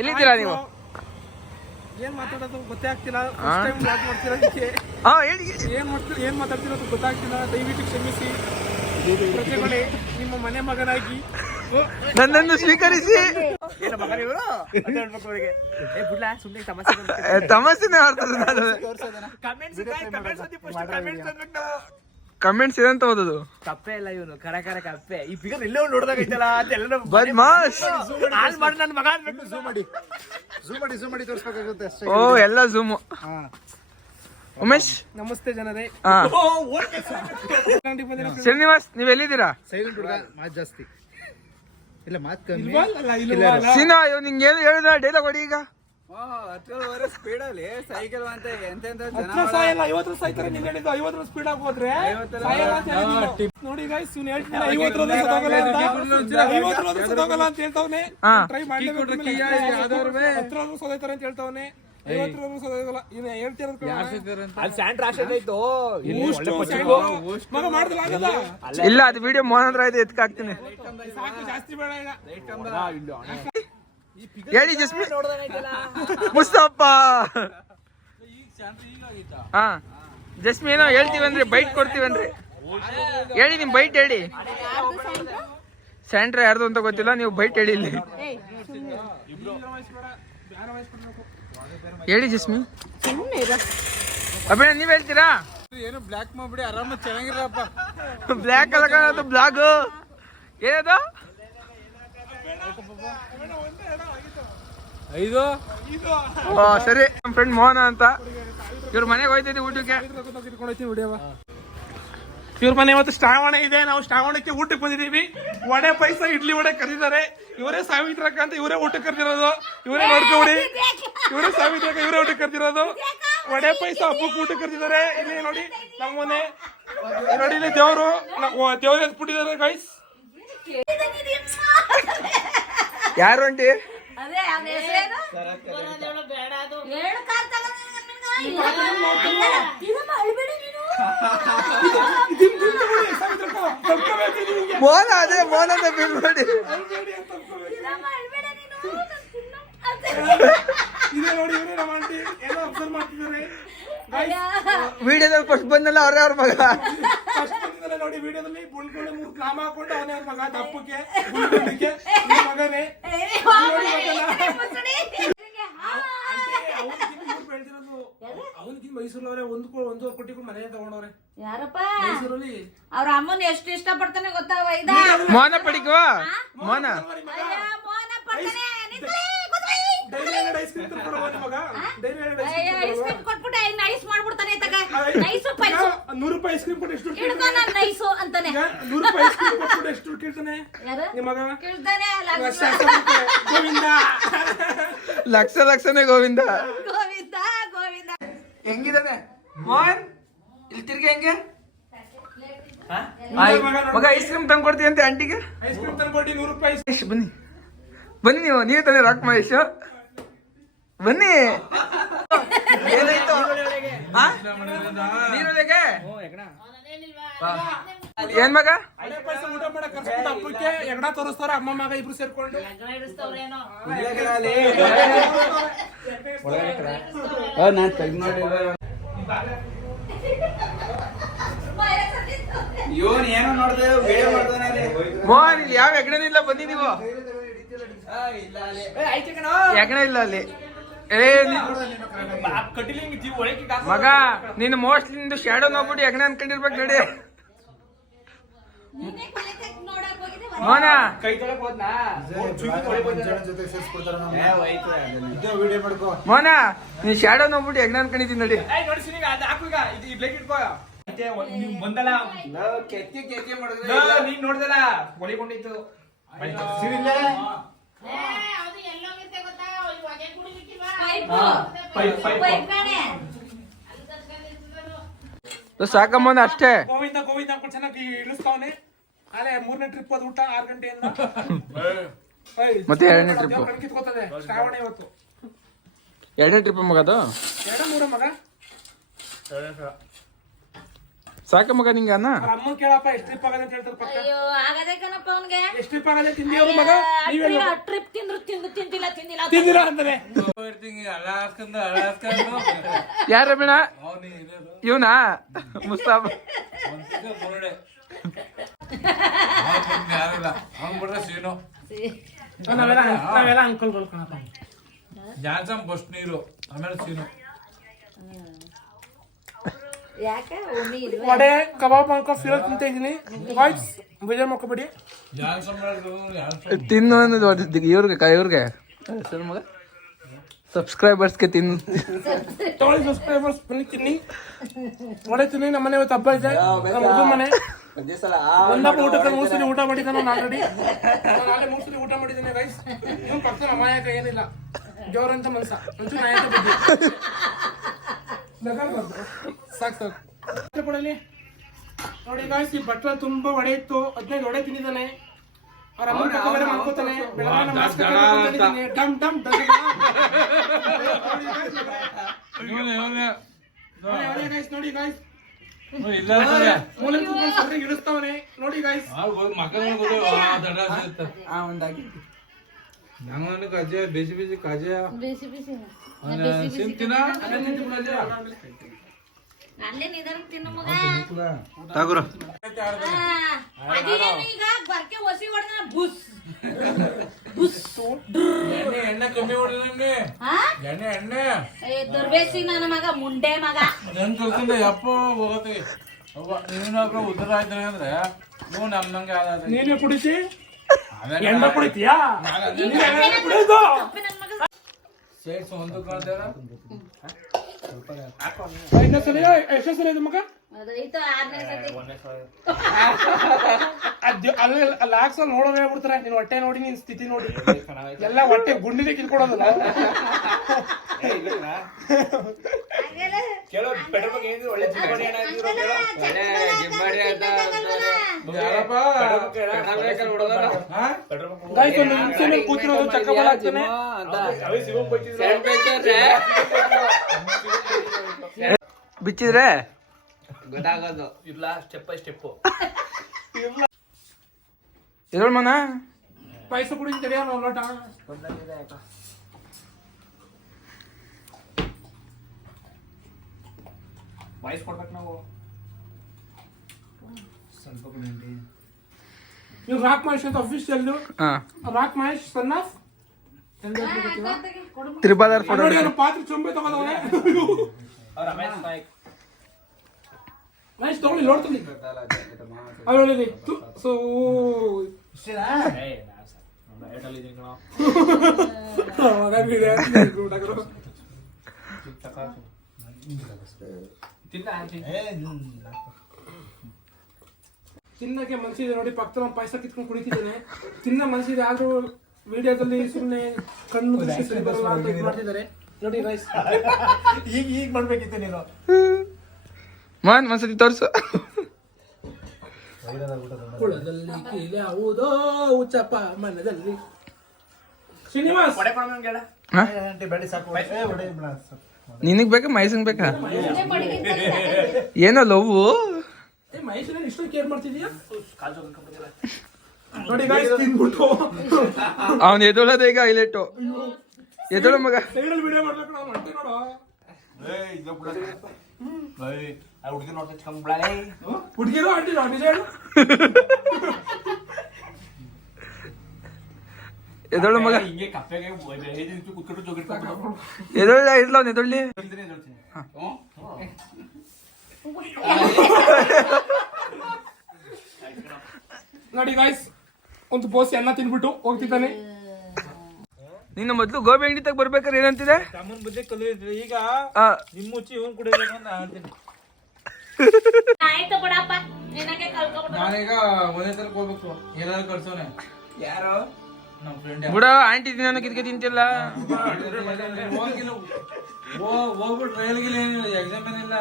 ಎಲ್ಲಿದ್ದೀರಾ ನೀವು? ಏನ್ ಮಾತಾಡೋದು ಗೊತ್ತೇ ಆಗ್ತಿಲ್ಲ. ಫಸ್ಟ್ ಟೈಮ್ ಬ್ಲಾಗ್ ಮಾಡ್ತಿರೋದಕ್ಕೆ ಹಾ ಹೇಳಿ. ಏನ್ ಮಾಡ್ತೀರ ಏನ್ ಮಾತಾಡ್ತಿರೋದು ಗೊತ್ತಾಗ್ತಿಲ್ಲ. ದಯವಿಟ್ಟು ಕ್ಷಮಿಸಿ. ಪ್ರಜೆಗಳೇ ನಿಮ್ಮ ಮನೆ ಮಗನಾಗಿ. ನನ್ನನ್ನು ಸ್ವೀಕರಿಸಿ. ಕಮೆಂಟ್ಸ್ ಇದೆ ಅಂತ ಓದೋದು? ಕಪ್ಪೆ ಇಲ್ಲ ಇವನು ಕರ ಕರ ಕಪ್ಪೆ. ಈ ಫಿಗರ್ ಎಲ್ಲೋ ನೋಡ್ದಾಗೈತಲ್ಲ ಅಂತ ಎಲ್ಲ ಮಾಸ್ ಆಲ್ ಮಾಡಿ ನನ್ನ ಮಗ ಅನ್ಬೇಕು ಝೂಮ್ ಮಾಡಿ ಝೂಮ್ ಮಾಡಿ ಝೂಮ್ ಮಾಡಿ ತೋರಿಸ್ಬೇಕಾಗುತ್ತೆ ಅಷ್ಟೇ. ಓ ಎಲ್ಲ ಝೂಮ್ ಹಾ. ಉಮೇಶ್? ನಮಸ್ತೆ ಜನರೇ. ಶ್ರೀನಿವಾಸ್ ನೀವ್ ಎಲ್ಲಿದ್ದೀರಾ? ಸೈಲೆಂಟ್ ಹುಡುಗ ಮಾತ್ ಜಾಸ್ತಿ. ಇಲ್ಲ ಮಾತ್ ಕಮ್ಮಿ. ಸೀನಾ ಇವ್ ನಿಂಗೆ ಏನು ಹೇಳಿದ ಡೈಲಾಗ್ ಹೊಡಿ ಈಗ. ಹತ್ರ ಸಾಯಲ್ಲ ಅಂತ ಸಾಯ್ತಾರೆ ನೀನ್ ಹೇಳಿದ್ದು ಐವತ್ತರ ಸ್ಪೀಡ್ ಆಗಿ ಹೋದ್ರೆ ಸಾಯಲ್ಲ ಅಂತ ಹೇಳಿದ್ದು. ನೋಡಿ ಗೈಸ್ ಇವ್ನು ಹೇಳ್ತಾನೆ ಐವತ್ತರ ಸದೋಗಲ್ಲ ಅಂತ. ಐವತ್ತರ ಸದೋಗಲ್ಲ ಅಂತ ಹೇಳ್ತಾವನೆ. ಟ್ರೈ ಹತ್ರ ಸೋದೈತಾರೆ ಹೇಳ್ತಾವನೆ. ಇಲ್ಲ ಅದು ವಿಡಿಯೋ ಮೋಹನ್ ಇದೆ ಎತ್ಕ ಸಾಕು ಜಾಸ್ತಿ ಬೇಡ ಈಗ. ಹೇಳಿ ಜಸ್ಮಿ ಮುಸ್ತಪ್ಪ ಹಾ. ಜಸ್ಮಿ ಏನೋ ಹೇಳ್ತೀವನ್ರಿ ಬೈಟ್ ಕೊಡ್ತೀವನ್ರಿ ಹೇಳಿ ನಿಮ್ ಬೈಟ್ ಹೇಳಿ. ಸ್ಯಾಂಡ್ರ ಯಾರ್ದು ಅಂತ ಗೊತ್ತಿಲ್ಲ ನೀವು ಬೈಟ್ ಹೇಳಿ ಇಲ್ಲಿ. ಹೇಳಿ ಜಸ್ಮಿ ಅಭಿನಯ್ ನೀವ್ ಹೇಳ್ತೀರಾ? ಏನು ಬ್ಲಾಕ್ ಮಾಡ್ಬಿಡಿ ಆರಾಮ ಚೆನ್ನಾಗಿರಪ್ಪ. ಬ್ಲ್ಯಾಕ್ ಅಲ್ಲ ಅದು ಬ್ಲಾಗ್ ಏನದು? ಐದು? ಸರಿ. ನಮ್ಮ ಫ್ರೆಂಡ್ ಮೋಹನ ಅಂತ. ಇವ್ರ ಮನೆಗೆ ಹೋಯ್ತೈತಿ ಊಟಕ್ಕೆ. ಇವ್ರ ಮನೆ ಇವತ್ತು ಶ್ರಾವಣ ಇದೆ. ನಾವು ಶ್ರಾವಣಕ್ಕೆ ಊಟಕ್ಕೆ ಬಂದಿದ್ದೀವಿ. ವಡೆ ಪೈಸ ಇಡ್ಲಿ ವಡೆ ಕರೀತಾರೆ. ಇವರೇ ಸಾವಿತ್ರಕ್ಕ ಅಂತ ಇವರೇ ಊಟಕ್ಕೆ ಕರ್ದಿರೋದು. ಇವರೇ ನೋಡ್ಕೊಬಿಡಿ. ಇವರೇ ಸಾವಿತ್ರಕ್ಕ ಇವರೇ ಊಟಕ್ಕೆ ಕರ್ದಿರೋದು. ವಡೆ ಪೈಸ ಹಬ್ಬಕ್ಕೆ ಊಟಕ್ಕೆ ಕರ್ದಿದ್ದಾರೆ. ಇಲ್ಲಿ ನೋಡಿ ನಮ್ಮ ಮನೆ. ಇಲ್ಲಿ ನೋಡಿ ಇಲ್ಲಿ ದೇವರು. ದೇವ್ರು ಎತ್ಬಿಟ್ಟಿದ್ದಾರೆ ಗೈಸ್ ಯಾರು ಅಂಟಿ ಅದೇ ಅವ್ನ ಹೆಸರೇನು? ಹೇಳು ಕಾರ್ ತಗೊಂಡ್ ನಿನ್ಗೆ. ಇದಮ್ಮ ಅಳ್ಬೇಡಿ ನೀನು. ಮೋಹನ ಅದೇ. ವಿಡಿಯೋದಲ್ಲಿ ಫಸ್ಟ್ ಬಂದಲ್ಲ ಅವ್ರೇ ಅವ್ರ ಮಗ ನೋಡಿ ವಿಡಿಯೋದಲ್ಲಿ ಗುಂಡ್ಕೊಂಡು ಮೂರು ಕ್ಲಾಮ್ ಹಾಕೊಂಡು ಅವನೇ ಅವ್ರ ಮಗ ದಪ್ಪಕ್ಕೆ ಮಗನೇ ಒಂದು ಒಂದೂವರೆ ಕೋಟಿ ಮನೆ ತಗೊಂಡವ್ರೆ. ಯಾರಪ್ಪ? ಮೈಸೂರಲ್ಲಿ ಅವ್ರ ಅಮ್ಮನ ಎಷ್ಟು ಇಷ್ಟಪಡ್ತಾನೆ ಗೊತ್ತಾವ ಇದ? ಮೋಹನ ಪಡಿಕೋ? ಮೋನ? ಪಡ್ತಾನೆ. ಐಸ್ ಕ್ರೀಮ್ ಕೊಟ್ಬಿಟ್ಟೆ ಐಸ್ ಮಾಡ್ಬಿಡ್ತಾನೆ. ನೈಸು ಪೈಸು ನೂರು ರೂಪಾಯಿ ಐಸ್ ಕ್ರೀಮ್ ಕೊಟ್ಟು ಎಷ್ಟು ಹಿಡ್ಕೊ ನಾನ್ ನೈಸು ಅಂತಾನೆ. ಈಗ ನೂರು ರೂಪಾಯಿ ಐಸ್ ಕ್ರೀಮ್ ಕೊಟ್ಬಿಟ್ಟು ಎಷ್ಟು ದುಡ್ಡು ಕೇಳ್ತಾನೆ? ಯಾರು? ನಿಮ್ಮ ಮಗ? ಕೇಳ್ತಾನೆ ವರ್ಷ ಗೋವಿಂದ. ಲಕ್ಷ ಲಕ್ಷನೇ ಗೋವಿಂದ. ಗೋವಿಂದ ಗೋವಿಂದ. ಹೆಂಗಿದಾನೆ ಮೋಹನ್ ಇಲ್ಲಿ ತಿರ್ಗಿ ಹೆಂಗೆ? ಮಗ ಮಗ ಐಸ್ ಕ್ರೀಮ್ ತಂದು ಕೊಡ್ತೀವಿ ಅಂತ ಆಂಟಿಗೆ? ಐಸ್ ಕ್ರೀಮ್ ತಂದು ಕೊಡಿ ನೂರು ರೂಪಾಯಿ ಬನ್ನಿ. ಬನ್ನಿ ನೀವು ನೀವೇ ತಾನೇ ರಾಕ್ ಮಹೇಶ್. ಬನ್ನಿ. ಏನಾಯ್ತು? ನೀರೊಳಗೆ? ಏನ್ ಮಗ? ಊಟ ಮಾಡಕ್ ಹಬ್ಬಕ್ಕೆ ಎಗಡ ತೋರಿಸ್ತಾರ ಅಮ್ಮ ಮಗ ಇಬ್ರು ಸೇರ್ಕೊಂಡು. ಮೋಹನ್ ಇಲ್ಲಿ ಯಾವ ಹೆಗ್ಣನಿಲ್ಲ ಇಲ್ಲ ನೀವು ಹೆಗ್ಣ ಇಲ್ಲ ಅಲ್ಲಿ. ಏ ಮಗ ನೀನು ಮೋಸ್ಟ್ಲಿ ನಿಂದು ಶಾಡೋ ನೋಡ್ಬಿಟ್ಟು ಹೆಗ್ಣ ಅನ್ಕೊಂಡಿರ್ಬೇಕು ನಡಿ. ಮೋನ. ನೀನ್ ಶಾಡೋ ನೋಡ್ಬಿಟ್ಟು ಹೆಗ್ಣ ಅನ್ಕೊಂಡಿದ್ದೀನಿ ನಡಿ. ಬಂದಲ್ಲ ನೋಡಿ ಸಿನಿಗ ಅದು ಹಾಕು ಈಗ. ಇದು ಸಾಕಮ್ಮನ ಅಷ್ಟೇ ಗೋವಿಂದ ಗೋವಿಂದ ಅನ್ಕೊಂಡು ಚೆನ್ನಾಗಿ ಇಳಿಸ್ತಾವನೆ. ಅಲ್ಲೇ ಮೂರನೇ ಟ್ರಿಪ್ ಅದು ಊಟ ಆರು ಗಂಟೆಯಿಂದ ಮತ್ತೆ ಎರಡನೇ ಟ್ರಿಪ್ ದೇವ್ರ್ ಕಣ್ ಕಿತ್ಕೊತದೆ ಶ್ರಾವಣ ಇವತ್ತು. ಎರಡನೇ ಟ್ರಿಪ್ ಮಗ ಅದು ಎರಡ ಮೂರ ಮಗ? ಸಾಕ ಮಗ ನಿಂಗ ಅನ್ನ? ಅಮ್ಮನ್ ಕೇಳಪ್ಪ ಎಷ್ಟು ಟ್ರಿಪ್ ಆಗದೆ ಅಂತ ಹೇಳ್ತಾರೆ ಪಕ್ಕ ಅಯ್ಯೋ ಆಗದೆ ಕಣಪ್ಪ ಅವನ್ಗೆ. ಎಷ್ಟು ಟ್ರಿಪ್ ಆಗದೆ ತಿಂದಿ ಅವ್ರ ಮಗ? ನೀವೆಲ್ಲ ಟ್ರಿಪ್ ತಿಂದ್ರು ತಿಂದು ತಿಂದಿಲ್ಲ ತಿಂದಿಲ್ಲ. ತಿಂದಿರ ಅಂತಾನೆ ಯಾರ ರಮಣ? ಇವನಾ? ಮುಸ್ತಾಫ್. ನಾವೆಲ್ಲ ನಾವೆಲ್ಲ ಅಂಕಲ್ಗಳು ಕಣಪ್ಪ. ಜಾನ್ಸನ್ ಫಸ್ಟ್ ನೀರು. ಆಮೇಲೆ ಸೀನು. ವಡೆ ಕಬಾಬ್ ಅನ್ಕೋ ಫಿರೋ ತಿಂತ ಇದೀನಿ ವಾಯ್ಸ್ ಬೇಜಾರ್ ಮಾಡ್ಕೋಬೇಡಿ. ತಿನ್ನು ಅನ್ನೋದು ಇವ್ರಿಗೆ ಇವ್ರಿಗೆ. ಸರ್ ಮಗ. ಸಬ್ಸ್ಕ್ರೈಬರ್ಸ್ಗೆ ತಿನ್ನು ತಗೊಳ್ಳಿ ಸಬ್ಸ್ಕ್ರೈಬರ್ಸ್ ಬನ್ನಿ ತಿನ್ನಿ. ವಡೆ ತಿನ್ನಿ ನಮ್ಮನೆ ಇವತ್ತು ಹಬ್ಬ ಇದೆ. ನಮ್ಮ ಹುಡುಗ ಮನೆ. ಒಂದಪ್ಪ ಊಟಕ್ಕೆ ಮೂರು ಸಲ ಊಟ ಮಾಡಿದ್ದಾನೆ ನಾನು ಆಲ್ರೆಡಿ ನಾನು ಆಲ್ರೆಡಿ ಮೂರು ಸಲ ಊಟ ಮಾಡಿದ್ದೇನೆ ಗೈಸ್ ಇವ್ನು ಪಕ್ಕ ಅಮಾಯಕ ಏನಿಲ್ಲ. ಜೋರಂತ ಮನಸ್ಸ. ಒಂಚೂರು ನಾಯಕ ಬಿದ್ದು. ಸಾಕು ಸಾಕು ನೋಡಿ ಗಾಯ್ಸ್ ಈ ಬಟ್ಲ ತುಂಬಾ ಒಡೆ ಇತ್ತು ಹದಿನೈದು ಒಡೆ ತಿಂದಿದ್ದಾನೆ. ಅವ್ರ ಅಮ್ಮನ ಮಾಡ್ಕೋತಾನೆ. ಮಾಸ್ಕ್. ಡಮ್ ಡಮ್ ಡಮ್ ನೋಡಿ ನೋಡಿ ಬಿಸಿ ಬಿಸಿ ಕಾಜೆ ಬಿಸಿ ಬಿಸಿ ಸಿಂತಿನ ಅಲ್ಲೇ ನಿಧಾನಕ್ಕೆ ತಿನ್ನು ಮಗ ತಗುರ ಆ, ಅದೇನು ಈಗ ಬರ್ಕೆ ಒಸಿ ಹೊಡೆದ ಬುಸ್ ಬುಸ್ ಎಣ್ಣೆ ಎಣ್ಣೆ ಕಮ್ಮಿ ಹೊಡಿದಂಗೆ ಹಾ ಎಣ್ಣೆ ಎಣ್ಣೆ ಏ ದುರ್ಬೇಸಿ ನನ್ನ ಮಗ ಮುಂಡೆ ಮಗ ನನ್ ಕಲ್ಸಿಂದ ಯಪ್ಪ ಹೋಗತ್ತೆ ಆಯ್ತಾನೆ ಅಂದ್ರೆ ನೀವು ನಮ್ಮಂಗೆ ಆದ ನೀನೇ ಕುಡಿಸಿ ಎಣ್ಣೆ ಕುಡಿತೀಯಾ? ಸೇರ್ಸ್ ಒಂದು ಇದು ಮಗ? ಅದ್ ಅಲ್ಲಿ ಹೇಳ್ಬಿಡ್ತಾರೆ ನಿನ್ ಹೊಟ್ಟೆ ನೋಡಿ ನಿನ್ ಸ್ಥಿತಿ ನೋಡಿ. ಎಲ್ಲ ಹೊಟ್ಟೆ ಗುಂಡಿಗೆ ಕಿತ್ಕೊಡೋದಲ್ಲ ಕೇಳೋ ಯಾರಪ್ಪ ಬಗ್ಗೆ ಒಳ್ಳೆ ನಿಮಿಷ ಮೇಲೆ ಗೊತ್ತಾಗೋದು ಬಿಚ್ಚಿದ್ರೆ? ಇಲ್ಲ ಸ್ಟೆಪ್ ಬೈ ಸ್ಟೆಪ್ ಮನ. ಪೈಸ ಕುಡಿ ಲೋಟ ಕೊಡ್ಬೇಕು ನಾವು. ನೀವು ರಾಕ್ ಮಹೇಶ್ ಅಂತ official rock Mahesh son of ತ್ರಿಬಾದರ್ photo ಪಾತ್ರೆ ಚೊಂಬೆ ತಗೊಂಡವನೆ ಮಹೇಶ್ ತಗೊಳ್ಳಿ ನೋಡ್ತೀನಿ ಅಲ್ಲಿ ಸೊ ತಿನ್ನಕ್ಕೆ ಮನ್ಸಿದೆ ನೋಡಿ ಪಕ್ಕದ ಪಾಯಸ ಕಿತ್ಕೊಂಡು ಕುಡಿತಿದ್ದೇನೆ ತಿನ್ನ ಮನ್ಸಿದೆ ಆದ್ರೂ ವಿಡಿಯೋದಲ್ಲಿ ಸುಮ್ಮನೆ ಕಣ್ಣು ದೃಷ್ಟಿ ಸರಿ ಬರಲ್ಲ ಅಂತ ಇದ್ ಮಾಡ್ತಿದ್ದಾರೆ. ನೋಡಿ ರೈಸ್ ಈಗ ಈಗ ಮಾಡ್ಬೇಕಿತ್ತು ನೀನು. ಮಾನ್ ಒಂದ್ಸತಿ ತೋರ್ಸು. ಕುಳದಲ್ಲಿ ಕೀಲೆ ಹೌದೋ ಉಚ್ಚಪ್ಪ ಮನದಲ್ಲಿ ಶ್ರೀನಿವಾಸ್! ಹಾ? ಆಂಟಿ ಬೇಡಿ ಸಾಕು. ಏ, ಹೊಡೆ ಬಿಡ, ಸಾಕು. ನಿನಗ್ ಬೇಕಾ ಮೈಸಂಗ್ ಬೇಕಾ? ಏನೋ ಲವ್ ಏ ಮಹೇಶನ ಇಷ್ಟು ಕೇರ್ ಮಾಡ್ತಿದ್ಯಾ? ನೋಡಿ ಗಾಯ್ಸ್ ತಿಂದ್ಬಿಟ್ಟು ಅವನ್ ಎದೊಳದ ಈಗ ಹೈಲೈಟು. ಎದೊಳ ಮಗ. ಸೈಡಲ್ಲಿ ವಿಡಿಯೋ ಮಾಡ್ಬೇಕು ನಾವು ಹೊಟ್ಟೆ ನೋಡೋ. ಹುಡುಗಿರು ಆಂಟಿ ನಿಜ ಹೇಳು. ಎದೊಳ ಮಗ. ಹಿಂಗೆ ಕಪ್ಪೆಗೆ ಕುತ್ಕೊಂಡು ಜೋಗಿರ್ತಾರೆ ಎದೊಳ್ಳ ಇರ್ಲ ಅವ್ನು ಎದೊಳ್ಳಿ? ನೋಡಿ ಗಾಯ್ಸ್ ಒಂದು ಬೋಸಿ ಅನ್ನ ತಿನ್ಬಿಟ್ಟು ಹೋಗ್ತಿದ್ದಾನೆ. ನಿನ್ನ ಮೊದ್ಲು ಗೋಬಿ ಅಂಗಡಿ ತಗ ಬರ್ಬೇಕಾದ್ರೆ ಏನಂತಿದೆ? ತಮ್ಮನ್ ಬುದ್ಧಿ ಕಲಿಯಿದ್ರಿ ಈಗ ಆ, ನಿಮ್ ಮುಚ್ಚಿ ಇವನ್ ಕುಡಿಬೇಕು ಅಂತ ಹೇಳ್ತೀನಿ ಆಯ್ತು ಬಿಡಪ್ಪ ನಿನಗೆ ಕಲ್ಕೊಬಿಟ್ಟು ನಾನೀಗ ಒಂದೇ ತನಕ ಹೋಗ್ಬೇಕು ಎಲ್ಲಾರು ಕಳ್ಸೋನೆ ಯಾರು? ಬಿಡ ಆಂಟಿ ದಿನ ಕಿತ್ಕೆ ತಿಂತಿಲ್ಲ. ಓ ಹೋಗ್ಬಿಟ್ಟು ರೈಲ್ಗಿಲ್ಲ ಏನಿಲ್ಲ ಎಕ್ಸಾಮ್ ಏನಿಲ್ಲ.